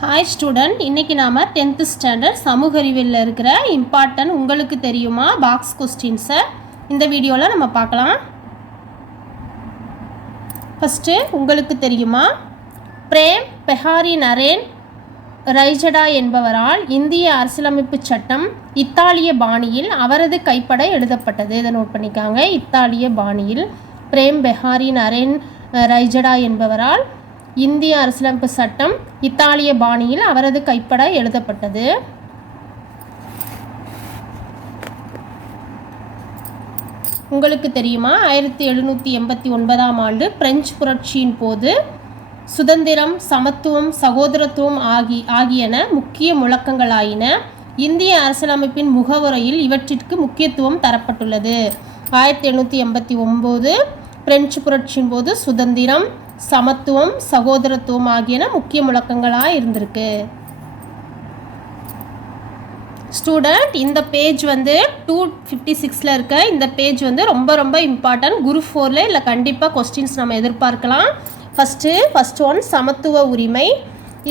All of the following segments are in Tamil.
ஹாய் ஸ்டூடெண்ட் இன்றைக்கி நாம் டென்த்து ஸ்டாண்டர்ட் சமூக அறிவியலில் இருக்கிற இம்பார்ட்டன்ட் உங்களுக்கு தெரியுமா? பாக்ஸ் கொஸ்டின்ஸை இந்த வீடியோவில் நம்ம பார்க்கலாம். ஃபஸ்ட்டு உங்களுக்கு தெரியுமா? பிரேம் பெஹாரி நரேன் ரைஜடா என்பவரால் இந்திய அரசியலமைப்பு சட்டம் இத்தாலிய பாணியில் அவரது கைப்பட எழுதப்பட்டது. இதை நோட் பண்ணிக்காங்க. இத்தாலிய பாணியில் பிரேம் பெஹாரி நரேன் ரைஜடா என்பவரால் இந்திய அரசியலமைப்பு சட்டம் இத்தாலிய பாணியில் அவரது கைப்பட எழுதப்பட்டது. உங்களுக்கு தெரியுமா? ஆயிரத்தி எழுநூற்றி எண்பத்தி ஒன்பதாம் ஆண்டு பிரெஞ்சு புரட்சியின் போது சுதந்திரம் சமத்துவம் சகோதரத்துவம் ஆகி ஆகியன முக்கிய முழக்கங்களாயின. இந்திய அரசியலமைப்பின் முகவுரையில் இவற்றிற்கு முக்கியத்துவம் தரப்பட்டுள்ளது. ஆயிரத்தி எழுநூற்றி எண்பத்தி ஒம்பது பிரெஞ்சு புரட்சியின் போது சுதந்திரம் சமத்துவம் சகோதரத்துவம் ஆகியன முக்கிய முழக்கங்களாக இருந்திருக்கு. ஸ்டூடெண்ட் இந்த பேஜ் வந்து டூ ஃபிஃப்டி சிக்ஸில் இருக்க இந்த பேஜ் வந்து ரொம்ப ரொம்ப இம்பார்ட்டன்ட் குரு ஃபோரில் இல்லை கண்டிப்பாக கொஸ்டின்ஸ் நம்ம எதிர்பார்க்கலாம். ஃபஸ்ட்டு ஃபஸ்ட் ஒன் சமத்துவ உரிமை.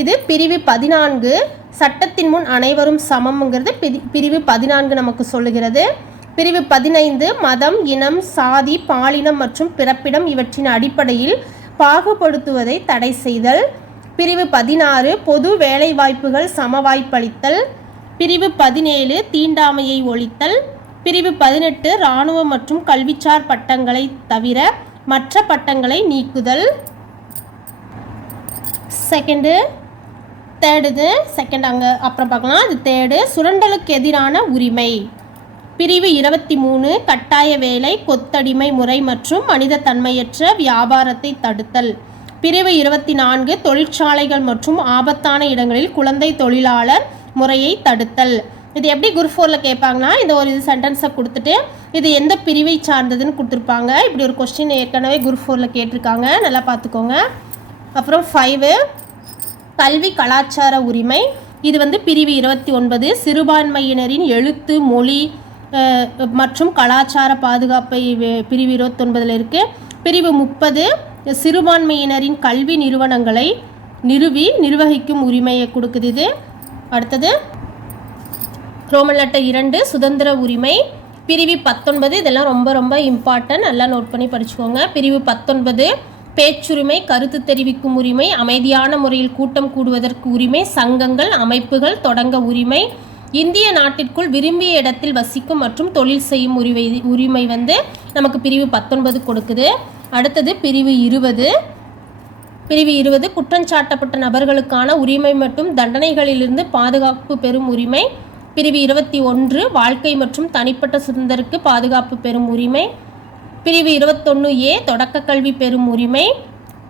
இது பிரிவு பதினான்கு. சட்டத்தின் முன் அனைவரும் சமம்ங்கிறது பிரி பிரிவு பதினான்கு நமக்கு சொல்லுகிறது. பிரிவு பதினைந்து மதம் இனம் சாதி பாலினம் மற்றும் பிறப்பிடம் இவற்றின் அடிப்படையில் பாகுபடுத்துவதை தடை செய்தல். பிரிவு பதினாறு பொது வேலைவாய்ப்புகள் சமவாய்ப்பளித்தல். பிரிவு பதினேழு தீண்டாமையை ஒழித்தல். பிரிவு பதினெட்டு இராணுவ மற்றும் கல்விச்சார் பட்டங்களை தவிர மற்ற பட்டங்களை நீக்குதல். செகண்டு தேர்டு செகண்ட் அங்கே அப்புறம் பார்க்கலாம். அது தேர்டு சுரண்டலுக்கு எதிரான உரிமை. பிரிவு இருபத்தி மூணு கட்டாய வேலை கொத்தடிமை முறை மற்றும் மனித தன்மையற்ற வியாபாரத்தை தடுத்தல். பிரிவு இருபத்தி நான்கு தொழிற்சாலைகள் மற்றும் ஆபத்தான இடங்களில் குழந்தை தொழிலாளர் முறையை தடுத்தல். இது எப்படி குரு ஃபோரில் கேட்பாங்கன்னா இந்த ஒரு இது சென்டென்ஸை கொடுத்துட்டு இது எந்த பிரிவை சார்ந்ததுன்னு கொடுத்துருப்பாங்க. இப்படி ஒரு கொஸ்டின் ஏற்கனவே குரூப் ஃபோரில் கேட்டிருக்காங்க. நல்லா பார்த்துக்கோங்க. அப்புறம் ஃபைவு கல்வி கலாச்சார உரிமை. இது வந்து பிரிவு இருபத்தி ஒன்பது சிறுபான்மையினரின் எழுத்து மொழி மற்றும் கலாச்சார பாதுகாப்பை வே- பிரிவு இருபத்தொன்பதில் இருக்குது பிரிவு முப்பது சிறுபான்மையினரின் கல்வி நிறுவனங்களை நிறுவி நிர்வகிக்கும் உரிமையை கொடுக்குது இது. அடுத்தது ரோமன் லட்டை இரண்டு சுதந்திர உரிமை. பிரிவு பத்தொன்பது இதெல்லாம் ரொம்ப ரொம்ப இம்பார்ட்டன்ட் நல்லா நோட் பண்ணி படிச்சுக்கோங்க. பிரிவு பத்தொன்பது பேச்சுரிமை கருத்து தெரிவிக்கும் உரிமை அமைதியான முறையில் கூட்டம் கூடுவதற்கு உரிமை சங்கங்கள் அமைப்புகள் தொடங்க உரிமை. இந்திய நாட்டிற்குள் விரும்பிய இடத்தில் வசிக்கும் மற்றும் தொழில் செய்யும் உரிமை உரிமை வந்து நமக்கு பிரிவு பத்தொன்பது கொடுக்குது. அடுத்தது பிரிவு இருபது. பிரிவு இருபது குற்றஞ்சாட்டப்பட்ட நபர்களுக்கான உரிமை மற்றும் தண்டனைகளிலிருந்து பாதுகாப்பு பெறும் உரிமை. பிரிவு இருபத்தி ஒன்று வாழ்க்கை மற்றும் தனிப்பட்ட சுதந்திரக்கு பாதுகாப்பு பெறும் உரிமை. பிரிவு இருபத்தொன்று ஏ தொடக்க கல்வி பெறும் உரிமை.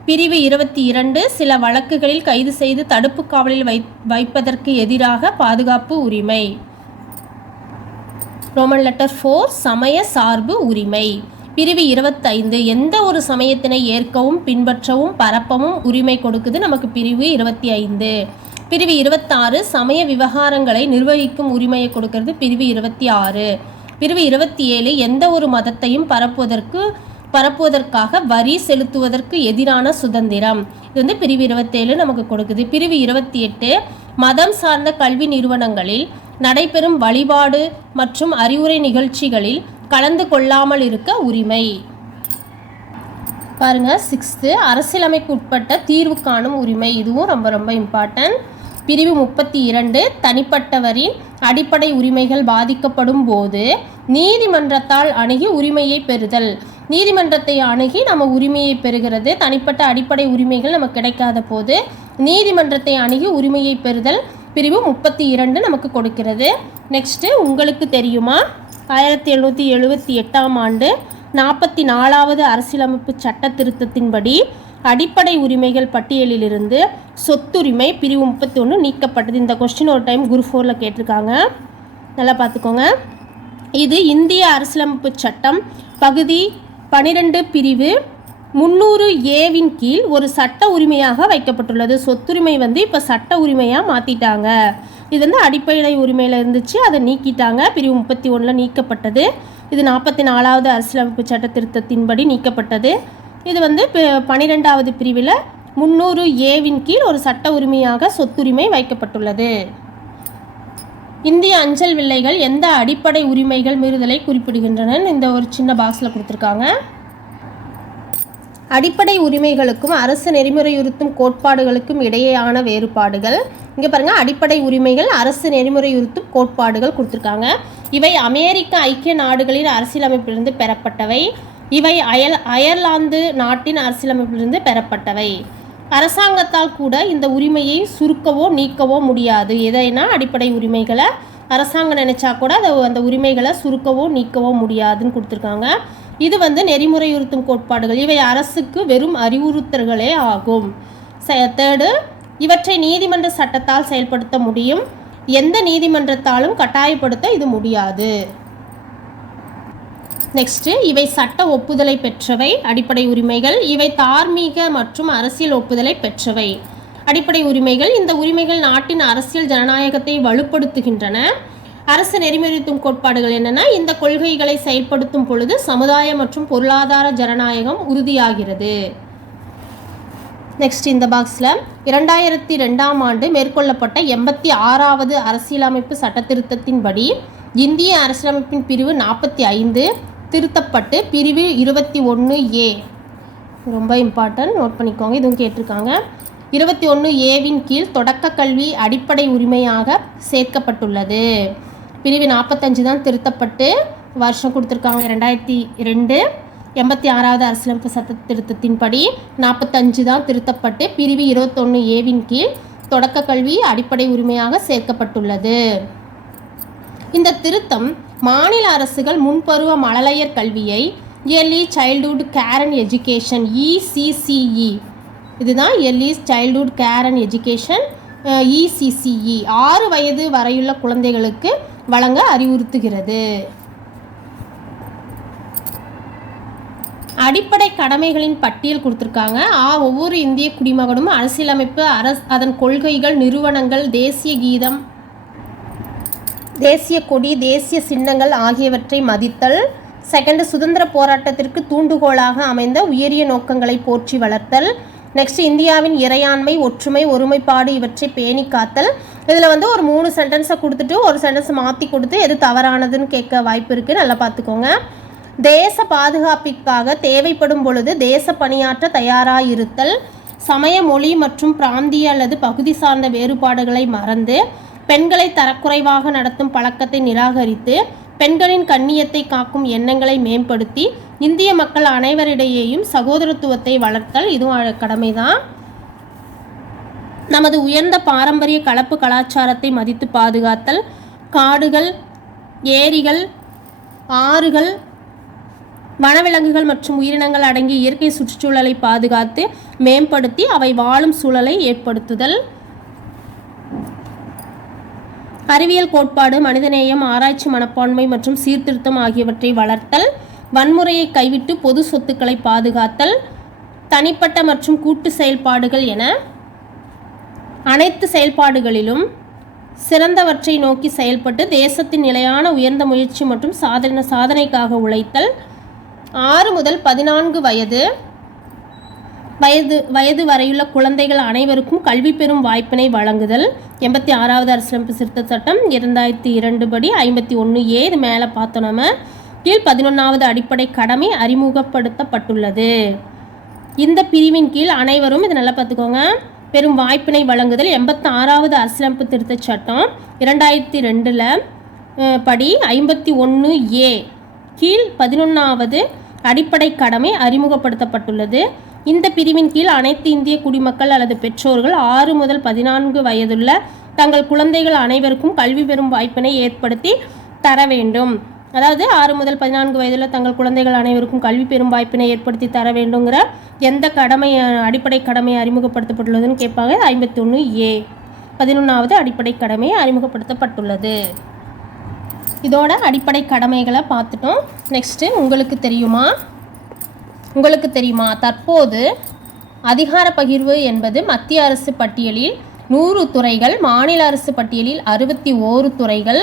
பிரிவு இருபத்தி இரண்டு சில வழக்குகளில் கைது செய்து தடுப்பு காவலில் வை வைப்பதற்கு எதிராக பாதுகாப்பு உரிமை. ரோமன் லெட்டர் ஃபோர் சமய சார்பு உரிமை. பிரிவு இருபத்தைந்து எந்த ஒரு சமயத்தினை ஏற்கவும் பின்பற்றவும் பரப்பவும் உரிமை கொடுக்குது நமக்கு பிரிவு இருபத்தி ஐந்து பிரிவு இருபத்தாறு சமய விவகாரங்களை நிர்வகிக்கும் உரிமையை கொடுக்கிறது பிரிவு இருபத்தி ஆறு. பிரிவு இருபத்தி ஏழு எந்த ஒரு மதத்தையும் பரப்புவதற்கு பரப்புவதற்காக வரி செலுத்துவதற்கு எதிரான சுதந்திரம். இது வந்து பிரிவு இருபத்தேழு நமக்கு கொடுக்குது. பிரிவு இருபத்தி எட்டு மதம் சார்ந்த கல்வி நிறுவனங்களில் நடைபெறும் வழிபாடு மற்றும் அறிவுரை நிகழ்ச்சிகளில் கலந்து கொள்ளாமல் இருக்க உரிமை. பாருங்க சிக்ஸ்த்து அரசியலமைப்பு உட்பட்ட தீர்வு காணும் உரிமை. இதுவும் ரொம்ப ரொம்ப இம்பார்ட்டன்ட் பிரிவு முப்பத்தி இரண்டு தனிப்பட்டவரின் அடிப்படை உரிமைகள் பாதிக்கப்படும் போது நீதிமன்றத்தால் அணுகி உரிமையை பெறுதல். நீதிமன்றத்தை அணுகி நம்ம உரிமையை பெறுகிறது. தனிப்பட்ட அடிப்படை உரிமைகள் நமக்கு கிடைக்காத போது நீதிமன்றத்தை அணுகி உரிமையை பெறுதல் பிரிவு முப்பத்தி இரண்டு நமக்கு கொடுக்கிறது. நெக்ஸ்ட்டு உங்களுக்கு தெரியுமா? ஆயிரத்தி எழுநூற்றி எழுபத்தி எட்டாம் ஆண்டு நாற்பத்தி நாலாவது அரசியலமைப்பு சட்ட திருத்தத்தின்படி அடிப்படை உரிமைகள் பட்டியலிலிருந்து சொத்துரிமை பிரிவு முப்பத்தி ஒன்று நீக்கப்பட்டது. இந்த கொஸ்டின் ஒரு டைம் குரு ஃபோரில் கேட்டிருக்காங்க. நல்லா பார்த்துக்கோங்க. இது இந்திய அரசியலமைப்பு சட்டம் பகுதி பனிரெண்டு பிரிவு. முந்நூறு ஏவின் கீழ் ஒரு சட்ட உரிமையாக வைக்கப்பட்டுள்ளது. சொத்துரிமை வந்து இப்போ சட்ட உரிமையாக மாற்றிட்டாங்க இது வந்து அடிப்படை உரிமையில் இருந்துச்சு. அதை நீக்கிட்டாங்க. பிரிவு முப்பத்தி ஒன்றில் நீக்கப்பட்டது. இது நாற்பத்தி நாலாவது அரசியலமைப்பு சட்ட திருத்தத்தின்படி நீக்கப்பட்டது. இது வந்து பனிரெண்டாவது பிரிவில் முன்னூறு ஏவின் கீழ் ஒரு சட்ட உரிமையாக சொத்துரிமை வைக்கப்பட்டுள்ளது. இந்திய அஞ்சல் வில்லைகள் எந்த அடிப்படை உரிமைகள் மீறுதலை குறிப்பிடுகின்றன? இந்த ஒரு சின்ன பாக்ஸில் கொடுத்துருக்காங்க. அடிப்படை உரிமைகளுக்கும் அரசு நெறிமுறையுறுத்தும் கோட்பாடுகளுக்கும் இடையேயான வேறுபாடுகள். இங்கே பாருங்கள் அடிப்படை உரிமைகள் அரசு நெறிமுறையுறுத்தும் கோட்பாடுகள் கொடுத்துருக்காங்க. இவை அமெரிக்க ஐக்கிய நாடுகளின் அரசியலமைப்பிலிருந்து பெறப்பட்டவை. இவை அயல் அயர்லாந்து நாட்டின் அரசியலமைப்பிலிருந்து பெறப்பட்டவை. அரசாங்கத்தால் கூட இந்த உரிமையை சுருக்கவோ நீக்கவோ முடியாது. எதைனா அடிப்படை உரிமைகளை அரசாங்கம் நினச்சா கூட அதை அந்த உரிமைகளை சுருக்கவோ நீக்கவோ முடியாதுன்னு கொடுத்துருக்காங்க. இது வந்து நெறிமுறையுறுத்தும் கோட்பாடுகள். இவை அரசுக்கு வெறும் அறிவுறுத்தல்களே ஆகும். தேர்டு இவற்றை நீதிமன்ற சட்டத்தால் செயல்படுத்த முடியும். எந்த நீதிமன்றத்தாலும் கட்டாயப்படுத்த இது முடியாது. நெக்ஸ்ட்டு இவை சட்ட ஒப்புதலை பெற்றவை. அடிப்படை உரிமைகள் இவை தார்மீக மற்றும் அரசியல் ஒப்புதலை பெற்றவை. அடிப்படை உரிமைகள் இந்த உரிமைகள் நாட்டின் அரசியல் ஜனநாயகத்தை வலுப்படுத்துகின்றன. அரசு நெறிமுறைத்தும் கோட்பாடுகள் என்னென்னா? இந்த கொள்கைகளை செயல்படுத்தும் பொழுது சமுதாய மற்றும் பொருளாதார ஜனநாயகம் உறுதியாகிறது. நெக்ஸ்ட் இந்த பாக்ஸில் இரண்டாயிரத்தி ரெண்டாம் ஆண்டு மேற்கொள்ளப்பட்ட எண்பத்தி ஆறாவது அரசியலமைப்பு சட்டத்திருத்தத்தின்படி இந்திய அரசியலமைப்பின் பிரிவு நாற்பத்தி ஐந்து திருத்தப்பட்டு பிரிவு இருபத்தி ஒன்று ஏ. ரொம்ப இம்பார்ட்டன்ட் நோட் பண்ணிக்கோங்க இதுவும் கேட்டிருக்காங்க. இருபத்தி ஒன்று ஏவின் கீழ் தொடக்க கல்வி அடிப்படை உரிமையாக சேர்க்கப்பட்டுள்ளது. பிரிவு நாற்பத்தஞ்சு தான் திருத்தப்பட்டு வருஷம் கொடுத்துருக்காங்க ரெண்டாயிரத்தி ரெண்டு. எண்பத்தி ஆறாவது அரசியலமைப்பு சட்ட திருத்தத்தின்படி நாற்பத்தஞ்சு தான் திருத்தப்பட்டு பிரிவு இருபத்தொன்று ஏவின் கீழ் தொடக்க கல்வி அடிப்படை உரிமையாக சேர்க்கப்பட்டுள்ளது. இந்த திருத்தம் மாநில அரசுகள் முன்பருவ மழலையர் கல்வியை early childhood care and education ECCE இதுதான் early childhood care and education ECCE ஆறு வயது வரையுள்ள குழந்தைகளுக்கு வழங்க அறிவுறுத்துகிறது. அடிப்படை கடமைகளின் பட்டியல் கொடுத்துருக்காங்க. ஆ ஒவ்வொரு இந்திய குடிமகனும் அரசியலமைப்பு அரசு அதன் கொள்கைகள் நிறுவனங்கள் தேசிய கீதம் தேசிய கொடி தேசிய சின்னங்கள் ஆகியவற்றை மதித்தல் செகண்ட் சுதந்திர போராட்டத்திற்கு தூண்டுகோலாக அமைந்த உயரிய நோக்கங்களை போற்றி வளர்த்தல் நெக்ஸ்ட் இந்தியாவின் இறையாண்மை ஒற்றுமை ஒருமைப்பாடு இவற்றை பேணி காத்தல். இதில் வந்து ஒரு மூணு சென்டென்ஸை கொடுத்துட்டு ஒரு சென்டென்ஸ் மாற்றி கொடுத்து எது தவறானதுன்னு கேட்க வாய்ப்பு இருக்குது நல்லா பார்த்துக்கோங்க. தேச பாதுகாப்பிற்காக தேவைப்படும் பொழுது தேச பணியாற்ற தயாராக இருத்தல் சமய மொழி மற்றும் பிராந்திய அல்லது பகுதி சார்ந்த வேறுபாடுகளை மறந்து பெண்களை தரக்குறைவாக நடத்தும் பழக்கத்தை நிராகரித்து பெண்களின் கண்ணியத்தை காக்கும் எண்ணங்களை மேம்படுத்தி இந்திய மக்கள் அனைவரிடையேயும் சகோதரத்துவத்தை வளர்த்தல் இதுவும் கடமைதான். நமது உயர்ந்த பாரம்பரிய கலப்பு கலாச்சாரத்தை மதித்து பாதுகாத்தல் காடுகள் ஏரிகள் ஆறுகள் வனவிலங்குகள் மற்றும் உயிரினங்கள் அடங்கிய இயற்கை சுற்றுச்சூழலை பாதுகாத்து மேம்படுத்தி அவை வாழும் சூழலை ஏற்படுத்துதல். அறிவியல் கோட்பாடு மனிதநேயம் ஆராய்ச்சி மனப்பான்மை மற்றும் சீர்திருத்தம் ஆகியவற்றை வளர்த்தல் வன்முறையை கைவிட்டு பொது சொத்துக்களை பாதுகாத்தல் தனிப்பட்ட மற்றும் கூட்டு செயல்பாடுகள் என அனைத்து செயல்பாடுகளிலும் சிறந்தவற்றை நோக்கி செயல்பட்டு தேசத்தின் நிலையான உயர்ந்த முயற்சி மற்றும் சாதன சாதனைக்காக உழைத்தல். ஆறு முதல் பதினான்கு வயது வயது வயது வரையுள்ள குழந்தைகள் அனைவருக்கும் கல்வி பெறும் வாய்ப்பினை வழங்குதல். எண்பத்தி ஆறாவது அரசியலமைப்பு திருத்த சட்டம் இரண்டாயிரத்தி இரண்டு படி ஐம்பத்தி ஒன்று ஏ இது மேலே பார்த்தோம் நம்ம கீழ் பதினொன்றாவது அடிப்படை கடமை அறிமுகப்படுத்தப்பட்டுள்ளது. இந்த பிரிவின் கீழ் அனைவரும் இதை நல்லா பார்த்துக்கோங்க. பெரும் வாய்ப்பினை வழங்குதல் எண்பத்தி ஆறாவது அரசியலமைப்பு திருத்தச் சட்டம் இரண்டாயிரத்தி ரெண்டில் படி ஐம்பத்தி ஒன்று ஏ கீழ் பதினொன்றாவது அடிப்படை கடமை அறிமுகப்படுத்தப்பட்டுள்ளது. இந்த பிரிவின் கீழ் அனைத்து இந்திய குடிமக்கள் அல்லது பெற்றோர்கள் ஆறு முதல் பதினான்கு வயதுள்ள தங்கள் குழந்தைகள் அனைவருக்கும் கல்வி பெறும் வாய்ப்பினை ஏற்படுத்தி தர வேண்டும். அதாவது ஆறு முதல் பதினான்கு வயதில் தங்கள் குழந்தைகள் அனைவருக்கும் கல்வி பெறும் வாய்ப்பினை ஏற்படுத்தி தர வேண்டுங்கிற எந்த கடமை அடிப்படை கடமை அறிமுகப்படுத்தப்பட்டுள்ளதுன்னு கேட்பாங்க. ஐம்பத்தி ஒன்று ஏ. பதினொன்றாவது அடிப்படை கடமை அறிமுகப்படுத்தப்பட்டுள்ளது. இதோட அடிப்படை கடமைகளை பார்த்துட்டோம். நெக்ஸ்ட்டு உங்களுக்கு தெரியுமா? உங்களுக்கு தெரியுமா? தற்போது அதிகார பகிர்வு என்பது மத்திய அரசு பட்டியலில் நூறு துறைகள் மாநில அரசு பட்டியலில் அறுபத்தி ஓரு துறைகள்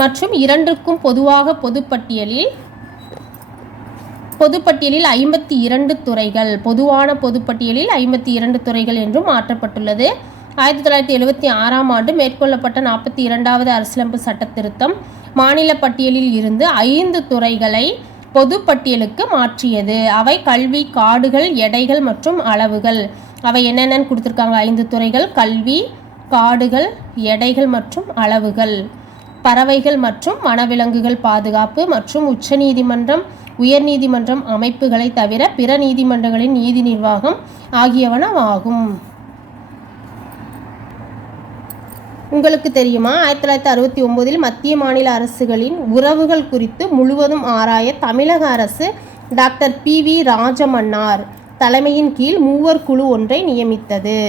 மற்றும் இரண்டுக்கும் பொதுவாக பொதுப்பட்டியலில் பொதுப்பட்டியலில் ஐம்பத்தி இரண்டு துறைகள் பொதுவான பொதுப்பட்டியலில் ஐம்பத்தி இரண்டு துறைகள் என்றும் மாற்றப்பட்டுள்ளது. ஆயிரத்தி தொள்ளாயிரத்தி எழுபத்தி ஆறாம் ஆண்டு மேற்கொள்ளப்பட்ட நாற்பத்தி இரண்டாவது அரசியலமைப்பு சட்ட திருத்தம் மாநில பட்டியலில் இருந்து ஐந்து துறைகளை பொதுப்பட்டியலுக்கு மாற்றியது. அவை கல்வி காடுகள் எடைகள் மற்றும் அளவுகள். அவை என்னென்னு கொடுத்துருக்காங்க? ஐந்து துறைகள் கல்வி காடுகள் எடைகள் மற்றும் அளவுகள். பறவைகள் மற்றும் வனவிலங்குகள் பாதுகாப்பு மற்றும் உச்சநீதிமன்றம் உயர்நீதிமன்றம் அமைப்புகளை தவிர பிற நீதிமன்றங்களின் நீதி நிர்வாகம் ஆகியவனவாகும் உங்களுக்கு தெரியுமா? ஆயிரத்தி தொள்ளாயிரத்தி அறுபத்தி ஒம்போதில் மத்திய மாநில அரசுகளின் உறவுகள் குறித்து முழுவதும் ஆராய தமிழக அரசு டாக்டர் பி வி ராஜமன்னார் தலைமையின் கீழ் மூவர் குழு ஒன்றை நியமித்தது.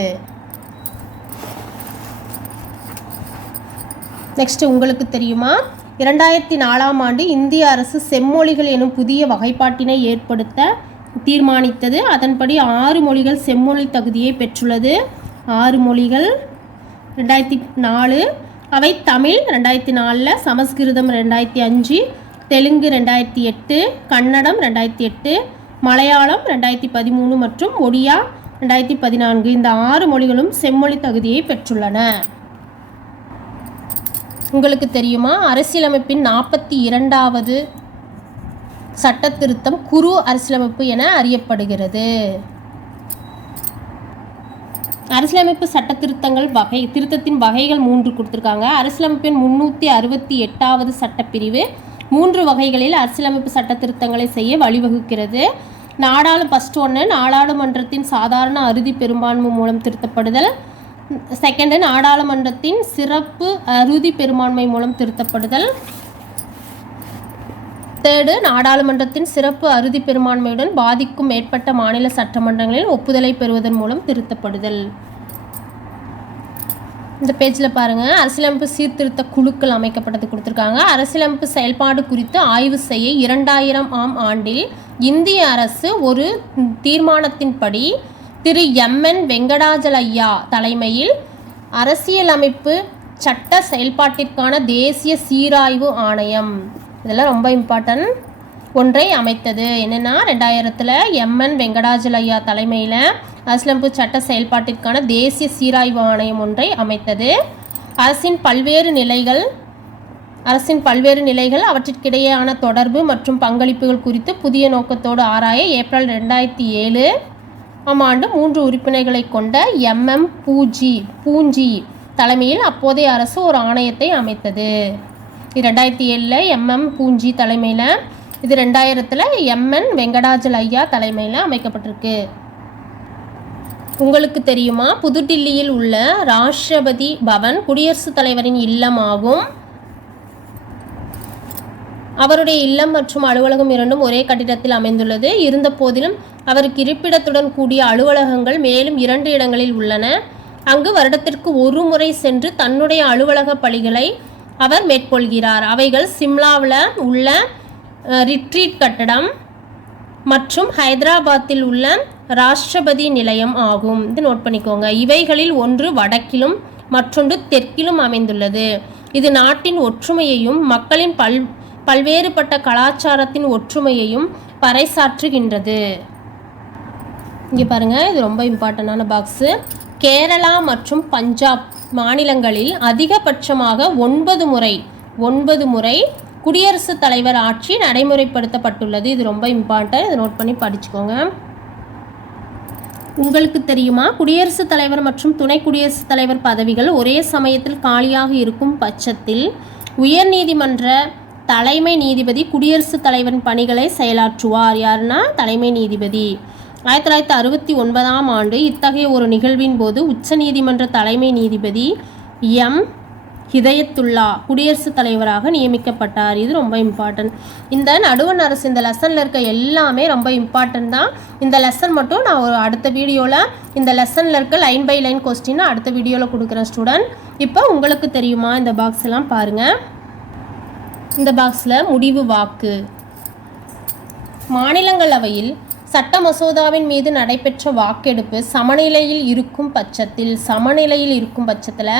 நெக்ஸ்ட் உங்களுக்கு தெரியுமா? இரண்டாயிரத்தி நாலாம் ஆண்டு இந்திய அரசு செம்மொழிகள் எனும் புதிய வகைப்பாட்டினை ஏற்படுத்த தீர்மானித்தது. அதன்படி ஆறு மொழிகள் செம்மொழி தகுதியை பெற்றுள்ளது. ஆறு மொழிகள் ரெண்டாயிரத்தி நாலு. அவை தமிழ் ரெண்டாயிரத்தி நாலில் சமஸ்கிருதம் ரெண்டாயிரத்தி அஞ்சு தெலுங்கு ரெண்டாயிரத்தி எட்டு கன்னடம் ரெண்டாயிரத்தி எட்டு மலையாளம் ரெண்டாயிரத்தி பதிமூணு மற்றும் ஒடியா ரெண்டாயிரத்தி பதினான்கு. இந்த ஆறு மொழிகளும் செம்மொழி தகுதியை பெற்றுள்ளன. உங்களுக்கு தெரியுமா? அரசியலமைப்பின் நாற்பத்தி இரண்டாவது சட்ட திருத்தம் குரு அரசியலமைப்பு என அறியப்படுகிறது. அரசியலமைப்பு சட்ட திருத்தங்கள் வகை திருத்தத்தின் வகைகள் மூன்று கொடுத்துருக்காங்க. அரசியலமைப்பின் முன்னூற்றி அறுபத்தி எட்டாவது சட்டப்பிரிவு மூன்று வகைகளில் அரசியலமைப்பு சட்ட திருத்தங்களை செய்ய வழிவகுக்கிறது. நாடாளு ஃபஸ்ட் ஒன்று நாடாளுமன்றத்தின் சாதாரண அறுதி பெரும்பான்மை மூலம் திருத்தப்படுதல். செகண்டு நாடாளுமன்றத்தின் சிறப்பு அறுதி பெரும்பான்மை மூலம் திருத்தப்படுதல். தேர்டு நாடாளுமன்றத்தின் சிறப்பு அறுதி பெரும்பான்மையுடன் பாதிக்கும் மேற்பட்ட மாநில சட்டமன்றங்களில் ஒப்புதலை பெறுவதன் மூலம் திருத்தப்படுதல். இந்த பேஜில் பாருங்கள் அரசியலமைப்பு சீர்திருத்த குழுக்கள் அமைக்கப்பட்டது கொடுத்துருக்காங்க. அரசியலமைப்பு செயல்பாடு குறித்து ஆய்வு செய்ய இரண்டாயிரம் ஆம் ஆண்டில் இந்திய அரசு ஒரு தீர்மானத்தின்படி திரு எம்என் வெங்கடாஜலையா தலைமையில் அரசியலமைப்பு சட்ட செயல்பாட்டிற்கான தேசிய சீராய்வு ஆணையம். இதெல்லாம் ரொம்ப இம்பார்ட்டன்ட் ஒன்றை அமைத்தது. என்னென்னா ரெண்டாயிரத்தில் எம்என் வெங்கடாஜலையா தலைமையில் அஸ்லம்பு சட்ட செயல்பாட்டிற்கான தேசிய சீராய்வு ஆணையம் ஒன்றை அமைத்தது. அரசின் பல்வேறு நிலைகள் அரசின் பல்வேறு நிலைகள் அவற்றிற்கிடையேயான தொடர்பு மற்றும் பங்களிப்புகள் குறித்து புதிய நோக்கத்தோடு ஆராய ஏப்ரல் ரெண்டாயிரத்தி ஏழு ஆம் ஆண்டு மூன்று உறுப்பினர்களை கொண்ட எம்எம் பூஜி பூஞ்சி தலைமையில் அப்போதைய அரசு ஒரு ஆணையத்தை அமைத்தது. ரெண்டாயிரத்தி ஏழில் எம்எம் பூஞ்சி தலைமையில் இது ரெண்டாயிரத்தில் எம்என் வெங்கடாஜல் ஐயா தலைமையில் அமைக்கப்பட்டிருக்கு. உங்களுக்கு தெரியுமா? புதுடில்லியில் உள்ள ராஷ்டிரபதி பவன் குடியரசுத் தலைவரின் இல்லமாகும் அவருடைய இல்லம் மற்றும் அலுவலகம் இரண்டும் ஒரே கட்டிடத்தில் அமைந்துள்ளது. இருந்த போதிலும் அவருக்கு இருப்பிடத்துடன் கூடிய அலுவலகங்கள் மேலும் இரண்டு இடங்களில் உள்ளன. அங்கு வருடத்திற்கு ஒரு முறை சென்று தன்னுடைய அலுவலக பணிகளை அவர் மேற்கொள்கிறார். அவைகள் சிம்லாவில் உள்ள ரிட்ரீட் கட்டடம் மற்றும் ஹைதராபாத்தில் உள்ள ராஷ்டிரபதி நிலையம் ஆகும். இது நோட் பண்ணிக்கோங்க. இவைகளில் ஒன்று வடக்கிலும் மற்றொன்று தெற்கிலும் அமைந்துள்ளது. இது நாட்டின் ஒற்றுமையையும் மக்களின் பல் பல்வேறுபட்ட கலாச்சாரத்தின் ஒற்றுமையையும் பறைசாற்றுகின்றது. இங்கே பாருங்கள் இது ரொம்ப இம்பார்ட்டண்டான பாக்ஸு கேரளா மற்றும் பஞ்சாப் மாநிலங்களில் அதிகபட்சமாக ஒன்பது முறை ஒன்பது முறை குடியரசுத் தலைவர் ஆட்சி நடைமுறைப்படுத்தப்பட்டுள்ளது. இது ரொம்ப இம்பார்ட்டன்ட் இதை நோட் பண்ணி படிச்சுக்கோங்க. உங்களுக்கு தெரியுமா? குடியரசுத் தலைவர் மற்றும் துணை குடியரசுத் தலைவர் பதவிகள் ஒரே சமயத்தில் காலியாக இருக்கும் பட்சத்தில் உயர்நீதிமன்ற தலைமை நீதிபதி குடியரசுத் தலைவரின் பணிகளை செயலாற்றுவார். யாருன்னா? தலைமை நீதிபதி. ஆயிரத்தி தொள்ளாயிரத்தி அறுபத்தி ஒன்பதாம் ஆண்டு இத்தகைய ஒரு நிகழ்வின் போது உச்சநீதிமன்ற தலைமை நீதிபதி எம். ஹிதயத்துல்லா குடியரசுத் தலைவராக நியமிக்கப்பட்டார். இது ரொம்ப இம்பார்ட்டன்ட் இந்த நடுவண் அரசு இந்த லெசனில் இருக்க எல்லாமே ரொம்ப இம்பார்ட்டன்ட் தான். இந்த லெசன் மட்டும் நான் ஒரு அடுத்த வீடியோவில் இந்த லெசனில் இருக்க லைன் பை லைன் கொஸ்டின் அடுத்த வீடியோவில் கொடுக்குறேன் ஸ்டூடெண்ட் இப்போ உங்களுக்கு தெரியுமா இந்த பாக்ஸ் எல்லாம் பாருங்கள் இந்த பாக்ஸில் முடிவு வாக்கு. மாநிலங்களவையில் சட்ட மசோதாவின் மீது நடைபெற்ற வாக்கெடுப்பு சமநிலையில் இருக்கும் பட்சத்தில் சமநிலையில் இருக்கும் பட்சத்தில்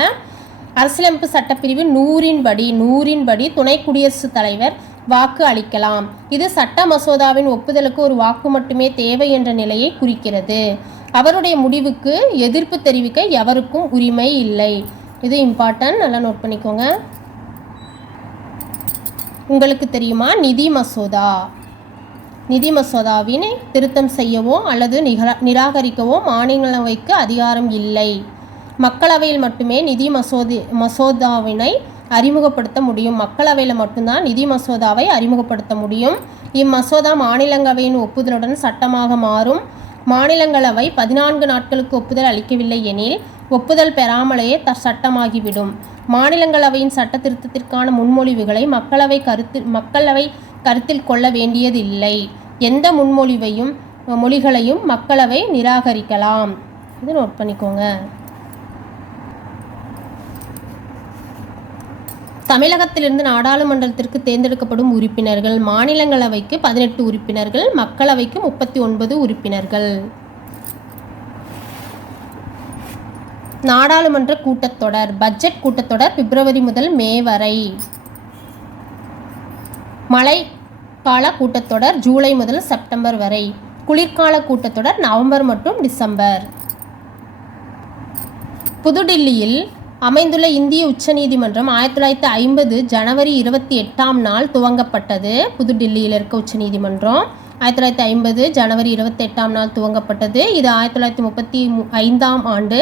அரசியலமைப்பு சட்டப்பிரிவு நூறின்படி நூறின்படி துணை குடியரசுத் தலைவர் வாக்கு அளிக்கலாம். இது சட்ட மசோதாவின் ஒப்புதலுக்கு ஒரு வாக்கு மட்டுமே தேவை என்ற நிலையை குறிக்கிறது. அவருடைய முடிவுக்கு எதிர்ப்பு தெரிவிக்க எவருக்கும் உரிமை இல்லை. இது இம்பார்ட்டன்ட் நல்லா நோட் பண்ணிக்கோங்க. உங்களுக்கு தெரியுமா? நிதி மசோதா. நிதி மசோதாவினை திருத்தம் செய்யவோ அல்லது நிகர நிராகரிக்கவோ மாநிலங்களவைக்கு அதிகாரம் இல்லை. மக்களவையில் மட்டுமே நிதி மசோதி மசோதாவினை அறிமுகப்படுத்த முடியும். மக்களவையில் மட்டும்தான் நிதி மசோதாவை அறிமுகப்படுத்த முடியும். இம்மசோதா மாநிலங்களவையின் ஒப்புதலுடன் சட்டமாக மாறும். மாநிலங்களவை பதினான்கு நாட்களுக்கு ஒப்புதல் அளிக்கவில்லை எனில் ஒப்புதல் பெறாமலேயே த சட்டமாகிவிடும். மாநிலங்களவையின் சட்ட திருத்தத்திற்கான முன்மொழிவுகளை மக்களவை கருத்து மக்களவை கருத்தில் கொள்ள வேண்டியதில்லை. எந்த முன்மொழிவையும் மொழிகளையும் மக்களவை நிராகரிக்கலாம். இது நோட் பண்ணிக்கோங்க. தமிழகத்திலிருந்து நாடாளுமன்றத்திற்கு தேர்ந்தெடுக்கப்படும் உறுப்பினர்கள் மாநிலங்களவைக்கு பதினெட்டு உறுப்பினர்கள் மக்களவைக்கு முப்பத்தி ஒன்பது உறுப்பினர்கள். நாடாளுமன்ற கூட்டத்தொடர் பட்ஜெட் கூட்டத்தொடர் பிப்ரவரி முதல் மே வரை. மழை கால கூட்டத்தொடர் ஜூலை முதல் செப்டம்பர் வரை குளிர்கால கூட்டத்தொடர் நவம்பர் மற்றும் டிசம்பர். புதுடில்லியில் அமைந்துள்ள இந்திய உச்சநீதிமன்றம் ஆயிரத்தி தொள்ளாயிரத்தி ஐம்பது ஜனவரி இருபத்தி எட்டாம் நாள் துவங்கப்பட்டது. புதுடில்லியில் இருக்க உச்சநீதிமன்றம் ஆயிரத்தி தொள்ளாயிரத்தி ஐம்பது ஜனவரி இருபத்தி எட்டாம் நாள் துவங்கப்பட்டது. இது ஆயிரத்தி தொள்ளாயிரத்தி முப்பத்தி ஐந்தாம் ஆண்டு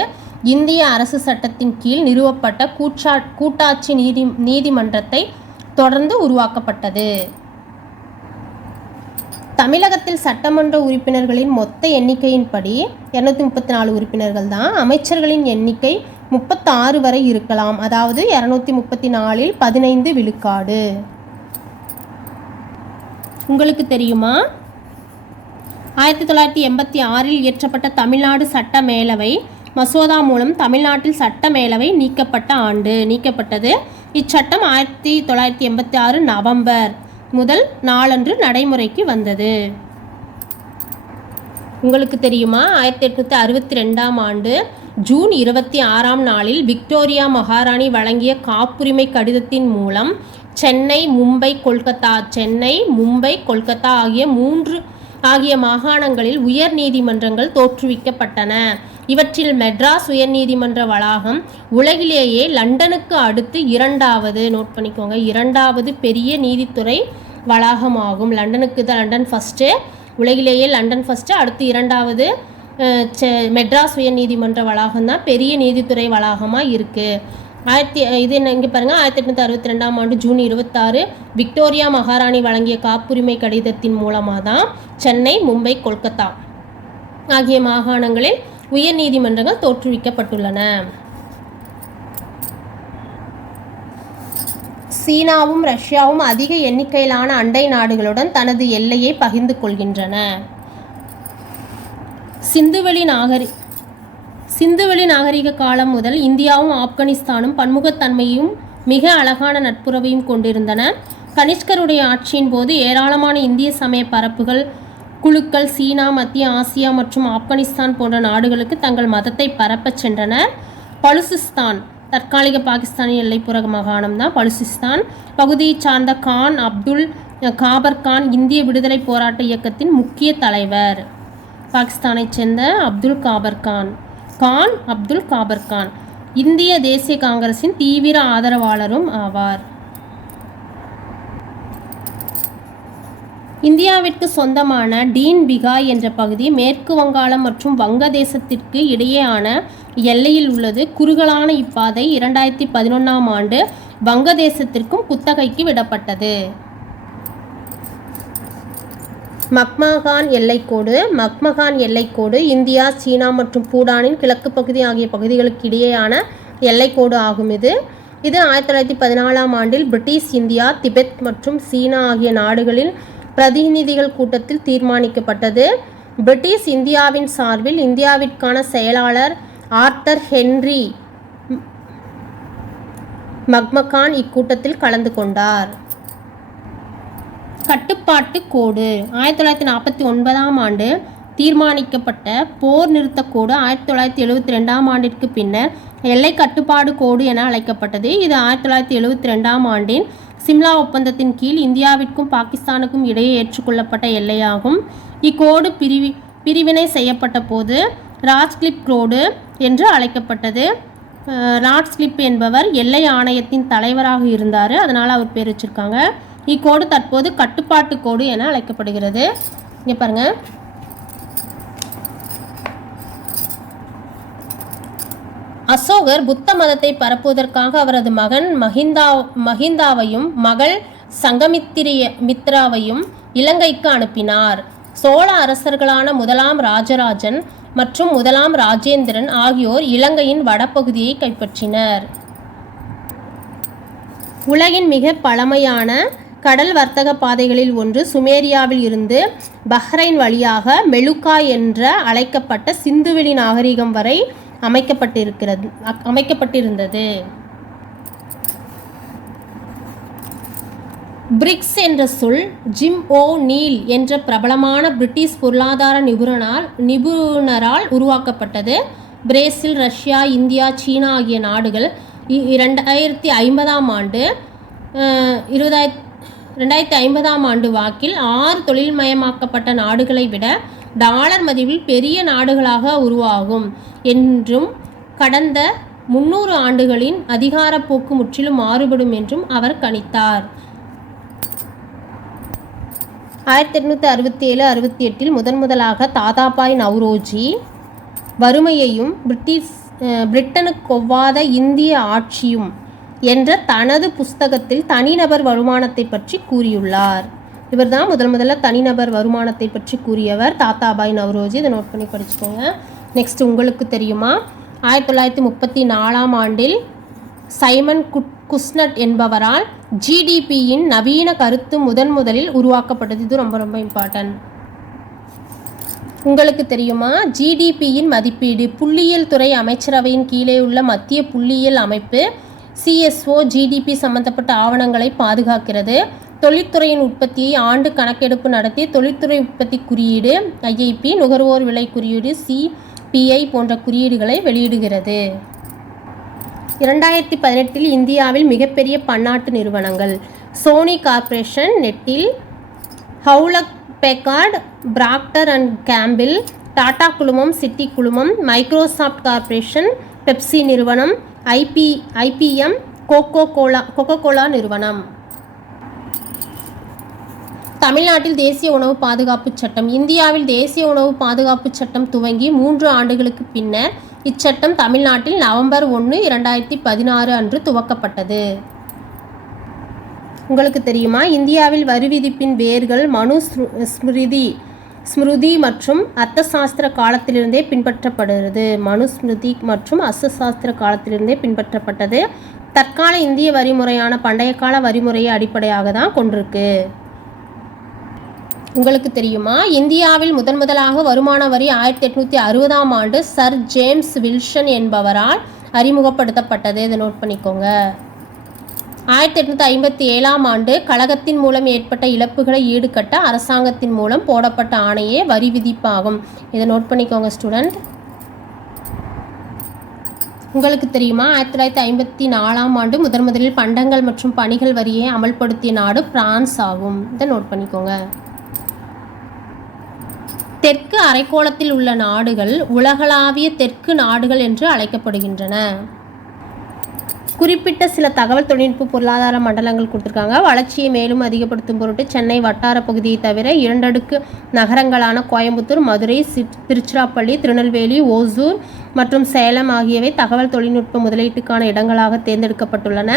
இந்திய அரசு சட்டத்தின் கீழ் நிறுவப்பட்ட கூட்டா கூட்டாட்சி நீதி நீதிமன்றத்தை தொடர்ந்து உருவாக்கப்பட்டது. தமிழகத்தில் சட்டமன்ற உறுப்பினர்களின் மொத்த எண்ணிக்கையின்படி இரநூத்தி முப்பத்தி நாலு உறுப்பினர்கள் தான் அமைச்சர்களின் எண்ணிக்கை முப்பத்தாறு வரை இருக்கலாம். அதாவது இரநூத்தி முப்பத்தி நாலில் பதினைந்து விழுக்காடு. உங்களுக்கு தெரியுமா? ஆயிரத்தி தொள்ளாயிரத்தி எண்பத்தி ஆறில் இயற்றப்பட்ட தமிழ்நாடு சட்ட மேலவை மசோதா மூலம் தமிழ்நாட்டில் சட்ட மேலவை நீக்கப்பட்ட ஆண்டு. நீக்கப்பட்டது இச்சட்டம் ஆயிரத்தி தொள்ளாயிரத்தி எண்பத்தி ஆறு நவம்பர் முதல் நாளன்று நடைமுறைக்கு வந்தது. உங்களுக்கு தெரியுமா? ஆயிரத்தி எட்நூற்றி அறுபத்தி ரெண்டாம் ஆண்டு ஜூன் இருபத்தி ஆறாம் நாளில் விக்டோரியா மகாராணி வழங்கிய காப்புரிமை கடிதத்தின் மூலம் சென்னை மும்பை கொல்கத்தா சென்னை மும்பை கொல்கத்தா ஆகிய மூன்று ஆகிய மாகாணங்களில் உயர் நீதிமன்றங்கள் தோற்றுவிக்கப்பட்டன. இவற்றில் மெட்ராஸ் உயர்நீதிமன்ற வளாகம் உலகிலேயே லண்டனுக்கு அடுத்து இரண்டாவது நோட் பண்ணிக்கோங்க இரண்டாவது பெரிய நீதித்துறை வளாகமாகும். லண்டனுக்கு தான் லண்டன் ஃபஸ்ட்டு உலகிலேயே லண்டன் ஃபஸ்ட்டு அடுத்து இரண்டாவது செ- மெட்ராஸ் உயர்நீதிமன்ற வளாகம் தான் பெரிய நீதித்துறை வளாகமாக இருக்குது ஆயிரத்தி இது என்ன இங்கே பாருங்கள் ஆயிரத்தி எட்நூற்றி அறுபத்தி ரெண்டாம் ஆண்டு ஜூன் இருபத்தாறு விக்டோரியா மகாராணி வழங்கிய காப்புரிமை கடிதத்தின் மூலமாக தான் சென்னை மும்பை கொல்கத்தா ஆகிய மாகாணங்களில் உயர் நீதிமன்றங்கள் தோற்றுவிக்கப்பட்டுள்ளன. சீனாவும் ரஷ்யாவும் அதிக எண்ணிக்கையிலான அண்டை நாடுகளுடன் தனது எல்லையை பகிர்ந்து கொள்கின்றன. சிந்துவெளி நாகரி சிந்துவெளி நாகரிக காலம் முதல் இந்தியாவும் ஆப்கானிஸ்தானும் பன்முகத்தன்மையும் மிக அழகான நட்புறவையும் கொண்டிருந்தன. கனிஷ்கருடைய ஆட்சியின் போது ஏராளமான இந்திய சமய பரப்புகள் குழுக்கள் சீனா மத்திய ஆசியா மற்றும் ஆப்கானிஸ்தான் போன்ற நாடுகளுக்கு தங்கள் மதத்தை பரப்பச் சென்றனர். பலுசிஸ்தான் தற்காலிக பாகிஸ்தானின் எல்லைப்புற மாகாணம் தான் பலுசிஸ்தான். பகுதியைச் சார்ந்த கான் அப்துல் காபர் கான் இந்திய விடுதலை போராட்ட இயக்கத்தின் முக்கிய தலைவர். பாகிஸ்தானைச் சேர்ந்த அப்துல் காபர் கான். கான் அப்துல் காபர் கான் இந்திய தேசிய காங்கிரசின் தீவிர ஆதரவாளரும் ஆவார். இந்தியாவிற்கு சொந்தமான டீன் பிகாய் என்ற பகுதி மேற்கு வங்காளம் மற்றும் வங்கதேசத்திற்கு இடையேயான எல்லையில் உள்ளது. குறுகலான இப்பாதை இரண்டாயிரத்தி பதினொன்றாம் ஆண்டு வங்கதேசத்திற்கும் குத்தகைக்கு விடப்பட்டது. மக்மகான் எல்லைக்கோடு மக்மகான் எல்லைக்கோடு இந்தியா சீனா மற்றும் பூடானின் கிழக்கு பகுதி ஆகிய பகுதிகளுக்கு இடையேயான எல்லைக்கோடு ஆகும் இது. இது ஆயிரத்தி தொள்ளாயிரத்தி பதினாலாம் ஆண்டில் பிரிட்டிஷ் இந்தியா திபெத் மற்றும் சீனா ஆகிய நாடுகளில் பிரதிநிதிகள் கூட்டத்தில் தீர்மானிக்கப்பட்டது. பிரிட்டிஷ் இந்தியாவின் சார்பில் இந்தியாவிற்கான செயலாளர் ஆர்த்தர் ஹென்றி மக்மகான் இக்கூட்டத்தில் கலந்து கொண்டார். கட்டுப்பாட்டு கோடு. ஆயிரத்தி தொள்ளாயிரத்தி நாற்பத்தி ஒன்பதாம் ஆண்டு தீர்மானிக்கப்பட்ட போர் நிறுத்தக் கோடு ஆயிரத்தி தொள்ளாயிரத்தி எழுபத்தி ரெண்டாம் ஆண்டிற்கு பின்னர் எல்லை கட்டுப்பாடு கோடு என அழைக்கப்பட்டது. இது ஆயிரத்தி தொள்ளாயிரத்தி எழுபத்தி ரெண்டாம் ஆண்டின் சிம்லா ஒப்பந்தத்தின் கீழ் இந்தியாவிற்கும் பாகிஸ்தானுக்கும் இடையே ஏற்றுக்கொள்ளப்பட்ட எல்லையாகும். இக்கோடு பிரிவி பிரிவினை செய்யப்பட்ட போது ராஜ்கிளிப் கோடு என்று அழைக்கப்பட்டது. அஹ் என்பவர் எல்லை ஆணையத்தின் தலைவராக இருந்தார். அதனால் அவர் பேர் வச்சுருக்காங்க. இக்கோடு தற்போது கட்டுப்பாட்டு கோடு என அழைக்கப்படுகிறது. இங்கே பாருங்கள் அசோகர் புத்த மதத்தை பரப்புவதற்காக அவரது மகன் மஹிந்தா மஹிந்தாவையும் மகள் சங்கமித்திரிய மித்ராவையும் இலங்கைக்கு அனுப்பினார். சோழ அரசர்களான முதலாம் ராஜராஜன் மற்றும் முதலாம் ராஜேந்திரன் ஆகியோர் இலங்கையின் வடபகுதியை கைப்பற்றினர். உலகின் மிக பழமையான கடல் வர்த்தக பாதைகளில் ஒன்று சுமேரியாவில் இருந்து பஹ்ரைன் வழியாக மெலுக்கா என்ற அழைக்கப்பட்ட சிந்துவெளி நாகரிகம் வரை அமைக்கப்பட்டிருக்கிறது. அமைக்கப்பட்டிருந்தது. பிரிக்ஸ் என்ற சொல் ஜிம் ஓ நீல் என்ற பிரபலமான பிரிட்டிஷ் பொருளாதார நிபுணரால் நிபுணரால் உருவாக்கப்பட்டது. பிரேசில் ரஷ்யா இந்தியா சீனா ஆகிய நாடுகள் இ- இரண்டாயிரத்தி ஐம்பதாம் ஆண்டு இருபதாயிரத்தி ரெண்டாயிரத்தி ஐம்பதாம் ஆண்டு வாக்கில் ஆறு தொழில்மயமாக்கப்பட்ட நாடுகளை விட டாலர் மதிப்பில் பெரிய நாடுகளாக உருவாகும். என்றும் கடந்த முன்னூறு ஆண்டுகளின் அதிகாரப் போக்கு முற்றிலும் மாறுபடும் என்றும் அவர் கணித்தார். ஆயிரத்தி எட்நூற்றி அறுபத்தி ஏழு அறுபத்தி எட்டில் முதன் முதலாக தாதாபாய் நவ்ரோஜி வறுமையையும் பிரிட்டிஷ் பிரிட்டனுக்கு ஒவ்வாத இந்திய ஆட்சியும் என்ற தனது புஸ்தகத்தில் தனிநபர் வருமானத்தை பற்றி கூறியுள்ளார். இவர்தான் முதல் முதல்ல தனிநபர் வருமானத்தை பற்றி கூறியவர் தாத்தாபாய் நவ்ரோஜி. இதை நோட் பண்ணி படிச்சுக்கோங்க. நெக்ஸ்ட் உங்களுக்கு தெரியுமா? ஆயிரத்தி தொள்ளாயிரத்தி முப்பத்தி நாலாம் ஆண்டில் சைமன் குட் குஸ்னட் என்பவரால் ஜிடிபியின் நவீன கருத்து முதன் முதலில் உருவாக்கப்பட்டது. இது ரொம்ப ரொம்ப இம்பார்ட்டன்ட் உங்களுக்கு தெரியுமா? ஜிடிபியின் மதிப்பீடு. புள்ளியியல் துறை அமைச்சரவையின் கீழே உள்ள மத்திய புள்ளியியல் அமைப்பு சிஎஸ்ஓ ஜிடிபி சம்பந்தப்பட்ட ஆவணங்களை பாதுகாக்கிறது. தொழில்துறையின் உற்பத்தியை ஆண்டு கணக்கெடுப்பு நடத்தி தொழில்துறை உற்பத்தி குறியீடு ஐஐபி நுகர்வோர் விலை குறியீடு சி பிஐ போன்ற குறியீடுகளை வெளியிடுகிறது. இரண்டாயிரத்தி பதினெட்டில் இந்தியாவில் மிகப்பெரிய பன்னாட்டு நிறுவனங்கள். சோனி கார்ப்பரேஷன் நெட்டில் ஹவுலக் பெக்கார்ட் பிராக்டர் அண்ட் கேம்பில் டாடா குழுமம் சிட்டி குழுமம் மைக்ரோசாஃப்ட் கார்ப்பரேஷன் பெப்சி நிறுவனம் IB IBM Coca Cola Coca Cola நிறுவனம். தமிழ்நாட்டில் தேசிய உணவு பாதுகாப்பு சட்டம் இந்தியாவில் தேசிய உணவு பாதுகாப்பு சட்டம் துவங்கி மூன்று ஆண்டுகளுக்கு பின்னர் இச்சட்டம் தமிழ்நாட்டில் நவம்பர் ஒன்று இரண்டாயிரத்தி பதினாறு அன்று துவக்கப்பட்டது. உங்களுக்கு தெரியுமா? இந்தியாவில் வரி விதிப்பின் வேர்கள் மனு ஸ்ரு- ஸ்மிருதி ஸ்மிருதி மற்றும் அர்த்தசாஸ்திர காலத்திலிருந்தே பின்பற்றப்படுகிறது. மனு ஸ்மிருதி மற்றும் அர்த்தசாஸ்திர காலத்திலிருந்தே பின்பற்றப்பட்டது. தற்கால இந்திய வரிமுறையான பண்டைய கால வரிமுறையை அடிப்படையாக தான் கொண்டிருக்கு. உங்களுக்கு தெரியுமா? இந்தியாவில் முதன் முதலாக வருமான வரி ஆயிரத்தி எட்நூற்றி அறுபதாம் ஆண்டு சர் ஜேம்ஸ் வில்சன் என்பவரால் அறிமுகப்படுத்தப்பட்டது. இதை நோட் பண்ணிக்கோங்க. ஆயிரத்தி எட்நூற்றி ஐம்பத்தி ஏழாம் ஆண்டு கழகத்தின் மூலம் ஏற்பட்ட இழப்புகளை ஈடுகட்ட அரசாங்கத்தின் மூலம் போடப்பட்ட ஆணையே வரி விதிப்பாகும். இதை நோட் பண்ணிக்கோங்க ஸ்டூடெண்ட் உங்களுக்கு தெரியுமா? ஆயிரத்தி தொள்ளாயிரத்தி ஐம்பத்தி நாலாம் ஆண்டு முதன் முதலில் பண்டங்கள் மற்றும் பணிகள் வரியை அமல்படுத்திய நாடு பிரான்ஸ் ஆகும். இதை நோட் பண்ணிக்கோங்க. தெற்கு அரைக்கோளத்தில் உள்ள நாடுகள் உலகளாவிய தெற்கு நாடுகள் என்று அழைக்கப்படுகின்றன. குறிப்பிட்ட சில தகவல் தொழில்நுட்ப பொருளாதார மண்டலங்கள் கொடுத்துருக்காங்க. வளர்ச்சியை மேலும் அதிகப்படுத்தும் பொருட்டு சென்னை வட்டார பகுதியை தவிர இரண்டடுக்கு நகரங்களான கோயம்புத்தூர் மதுரை திருச்சிராப்பள்ளி திருநெல்வேலி ஓசூர் மற்றும் சேலம் ஆகியவை தகவல் தொழில்நுட்ப முதலீட்டுக்கான இடங்களாக தேர்ந்தெடுக்கப்பட்டுள்ளன.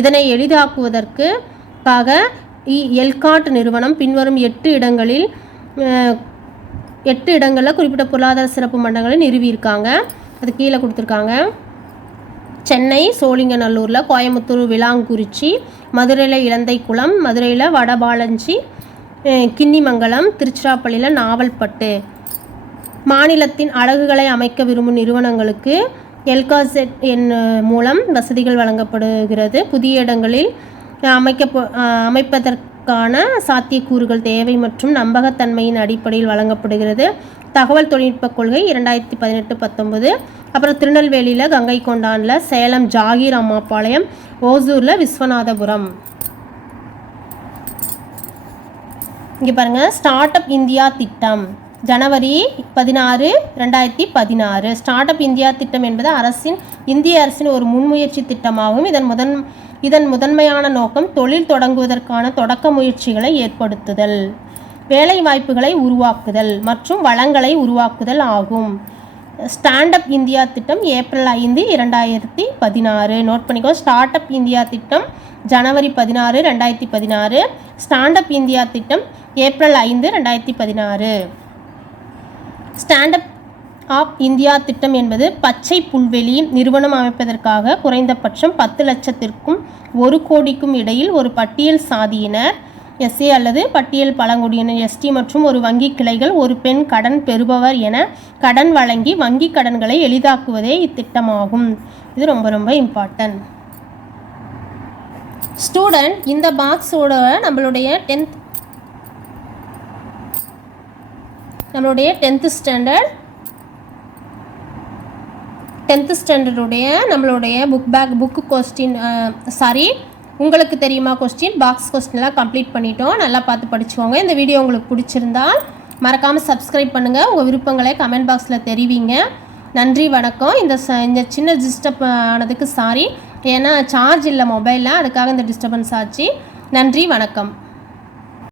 இதனை எளிதாக்குவதற்காக இ எல்காட் நிறுவனம் பின்வரும் எட்டு இடங்களில் எட்டு இடங்களில் குறிப்பிட்ட பொருளாதார சிறப்பு மண்டலங்களை நிறுவியிருக்காங்க. அது கீழே கொடுத்துருக்காங்க. சென்னை சோழிங்கநல்லூரில் கோயம்புத்தூர் விளாங்குறிச்சி மதுரையில் இலந்தைக்குளம் மதுரையில் வடபாலஞ்சி கின்னிமங்கலம் கிண்ணிமங்கலம் திருச்சிராப்பள்ளியில் நாவல்பட்டு. மாநிலத்தின் அழகுகளை அமைக்க விரும்பும் நிறுவனங்களுக்கு எல்காசெட் எண் மூலம் வசதிகள் வழங்கப்படுகிறது. புதிய இடங்களில் அமைக்க அமைப்பதற்கான சாத்தியக்கூறுகள் தேவை மற்றும் நம்பகத்தன்மையின் அடிப்படையில் வழங்கப்படுகிறது. தகவல் தொழில்நுட்ப கொள்கை இரண்டாயிரத்தி பதினெட்டு பத்தொன்பது. அப்புறம் திருநெல்வேலியில் கங்கை கொண்டானில் சேலம் ஜாகீர் அம்மாப்பாளையம் ஓசூரில் விஸ்வநாதபுரம். இங்கே பாருங்கள் ஸ்டார்ட் அப் இந்தியா திட்டம். ஜனவரி பதினாறு ரெண்டாயிரத்தி பதினாறு. ஸ்டார்ட் அப் இந்தியா திட்டம் என்பது அரசின் இந்திய அரசின் ஒரு முன்முயற்சி திட்டமாகும் இதன் முதன் இதன் முதன்மையான நோக்கம் தொழில் தொடங்குவதற்கான தொடக்க முயற்சிகளை ஏற்படுத்துதல். வேலை வாய்ப்புகளை உருவாக்குதல் மற்றும் வளங்களை உருவாக்குதல் ஆகும். ஸ்டாண்ட் அப் இந்தியா திட்டம் ஏப்ரல் ஐந்து இரண்டாயிரத்தி பதினாறு. நோட் பண்ணிக்கோ ஸ்டார்ட் அப் இந்தியா திட்டம் ஜனவரி பதினாறு ரெண்டாயிரத்தி பதினாறு. ஸ்டாண்ட் அப் இந்தியா திட்டம் ஏப்ரல் ஐந்து ரெண்டாயிரத்தி பதினாறு. ஸ்டாண்ட் அப் ஆப் இந்தியா திட்டம் என்பது பச்சை புல்வெளி நிறுவனம் அமைப்பதற்காக குறைந்தபட்சம் பத்து லட்சத்திற்கும் ஒரு கோடிக்கும் இடையில் ஒரு பட்டியல் சாதியினர். எஸ்ஏ அல்லது பட்டியல் பழங்குடியினர் எஸ்டி மற்றும் ஒரு வங்கி கிளைகள் ஒரு பெண் கடன் பெறுபவர் என கடன் வழங்கி வங்கி கடன்களை எளிதாக்குவதே இத்திட்டமாகும். இது ரொம்ப ரொம்ப இம்பார்ட்டன்ட் ஸ்டூடெண்ட் இந்த பாக்ஸோட நம்மளுடைய டென்த் நம்மளுடைய டென்த்து ஸ்டாண்டர்ட் டென்த்து ஸ்டாண்டர்டுடைய நம்மளுடைய book back book question sorry உங்களுக்கு தெரியுமா கொஸ்டின் பாக்ஸ் கொஸ்டின்லாம் கம்ப்ளீட் பண்ணிட்டோம். நல்லா பார்த்து படிச்சுக்கோங்க. இந்த வீடியோ உங்களுக்கு பிடிச்சிருந்தா மறக்காமல் சப்ஸ்கிரைப் பண்ணுங்கள் உங்கள் விருப்பங்களை கமெண்ட் பாக்ஸில் தெரிவிங்க. நன்றி வணக்கம். இந்த ச இந்த சின்ன டிஸ்டர்ப் ஆனதுக்கு சாரி ஏன்னா சார்ஜ் இல்லை மொபைலில் அதுக்காக இந்த டிஸ்டர்பன்ஸ் ஆச்சு. நன்றி வணக்கம்.